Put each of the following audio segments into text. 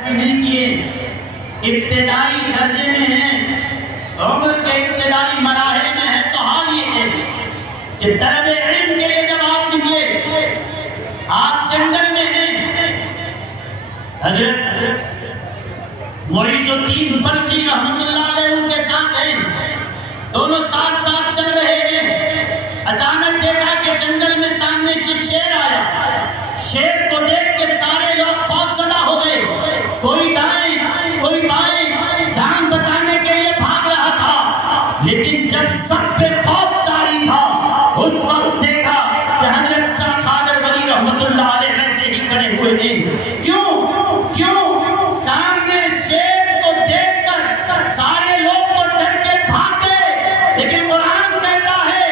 نہیں کیے، ابتدائی درجے میں ہیں، عمر کے ابتدائی مراحل میں ہیں، تو حال یہ ہے کہ طلب علم کے لیے جب آپ نکلے، آپ جنگل میں ہیں، حضرت معیز الدین بلخی رحمت اللہ علیہ ان کے ساتھ ہیں، دونوں ساتھ ساتھ چل رہے ہیں، اچانک دیکھا کہ جنگل میں سامنے سے شیر آیا، شیر کو دیکھ کے سارے لوگ خوف زدہ ہو گئے، کوئی دائیں کوئی بائیں جان بچانے کے لیے بھاگ رہا تھا، لیکن جب سب پہ خوف طاری تھا اس وقت دیکھا کہ حضرت شاہ قادر ولی رحمت اللہ علیہ ویسے ہی کھڑے ہوئے ہیں۔ کیوں سامنے شیر کو دیکھ کر سارے لوگ تو ڈر کے بھاگ گئے، لیکن قرآن کہتا ہے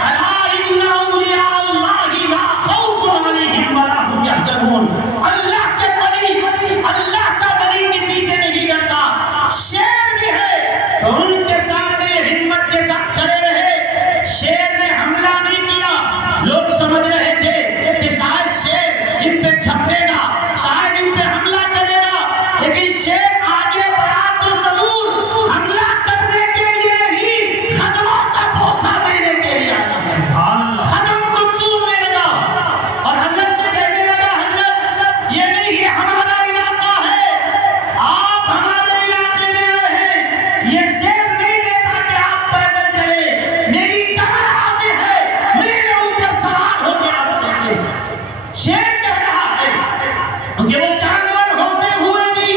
الا ان اولیاء اللہ لا خوف علیہم ولا هم يحزنون، اللہ کے ولی، اللہ کا ولی کسی سے نہیں ڈرتا۔ شیر بھی ہے تو ان کے سامنے ہمت کے ساتھ کھڑے رہے، شیر نے حملہ نہیں کیا، لوگ سمجھ رہے تھے کہ شاید شیر ان پہ جھپٹے گا، شاید ان پہ حملہ کرے گا، لیکن شیر آگے بڑھا تو ضرور حملہ کرنے کے لیے نہیں، خدموں کا بوسہ دینے کے لیے آیا، خدم کو چومنے لگا اور حضرت سے کہنے لگا حضرت یہ نہیں، یہ ہمارا علاقہ ہے، آپ ہمارے علاقے میں آئے ہیں، یہ زیب نہیں دیتا کہ آپ پیدل چلے، میری کمر حاضر ہے، میرے اوپر سوار ہو کے آپ چلیے۔ شیر کہہ رہا ہے کیونکہ وہ جانور ہوتے ہوئے بھی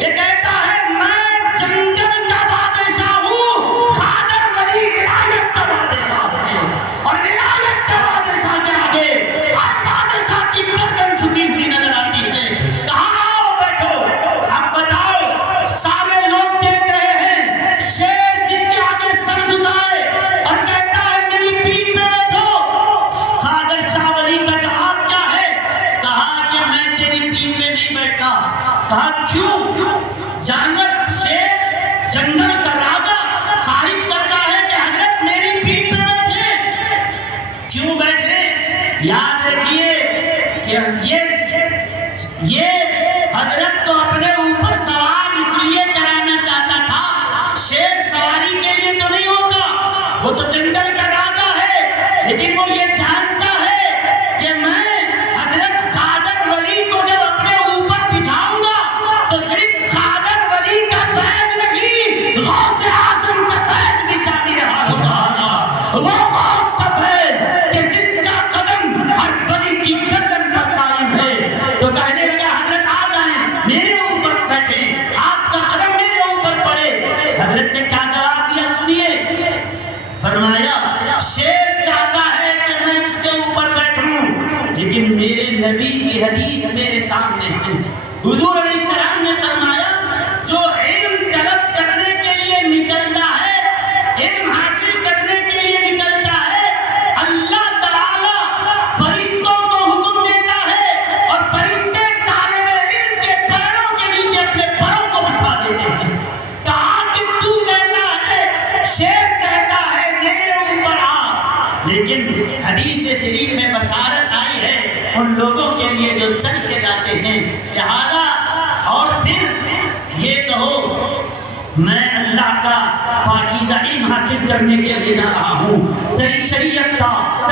یہ کہتا ہے میں جنگل کا بادشاہ ہوں، قادر ولی ولایت کا بادشاہ ہے، اور ولایت کا بادشاہ کے آگے ہر بادشاہ کی گردن جھکی ہوئی نظر آتی ہے۔ کہاں آؤ بیٹھو، اب بتاؤ، سارے لوگ دیکھ رہے ہیں، شیر جس کے آگے سر جھکائے اور کہتا ہے میری پیٹھ پہ بیٹھو، قادر شاہ ولی کا جواب کیا ہے؟ کہا کہ میں تیری پیٹھ پہ نہیں بیٹھتا۔ کہا کیوں؟ جانور شیر جنگل کا راجا خواہش کرتا ہے کہ حضرت میری پیٹھ پہ بیٹھے، کیوں بیٹھے؟ یاد رکھیے کہ یہ حضرت تو اپنے اوپر سوار اس لیے کرانا چاہتا تھا، شیر سواری کے لیے تو نہیں ہوگا، وہ تو جنگل کا راجا ہے، لیکن وہ یہ جانتا ہے کہ میں حضرت قادر ولی کو جب اپنے اوپر بٹھاؤں گا تو صرف قادر ولی کا فیض نہیں، غوث اعظم کا فیض بھی شامل ہوگا، وہ غوث کا فیض کہ جس کا قدم ہر ولی کی گردن پر قائم ہے۔ تو کہنے لگا حضرت آ جائیں، میرے اوپر بیٹھیں، آپ کا قدم میرے اوپر پڑے۔ حضرت نے کیا جواب دیا سنیے، فرمایا شیر چاہتا ہے کہ میں اس کے اوپر بیٹھوں، لیکن میرے نبی کی حدیث میرے سامنے ہے، حضور علیہ السلام نے فرمایا جو علم طلب کرنے کے لیے نکلتا ہے، علم حاصل کرنے کے لیے نکلتا ہے، اللہ تعالیٰ فرشتوں کو حکم دیتا ہے اور فرشتے طالب علم کے پیروں کے نیچے اپنے پروں کو بچھا دیتے ہیں۔ کہا کہ تو کہتا ہے، شیر کہتا ہے میرے اوپر آ، لیکن حدیث شریف میں بشارت آئی ہے ان لوگوں کے لیے جو چل کے جاتے ہیں، لہذا اور پھر یہ کہو میں اللہ کا پاکیزہ علم حاصل کرنے کے لیے جا رہا ہوں، تیری شریعت کا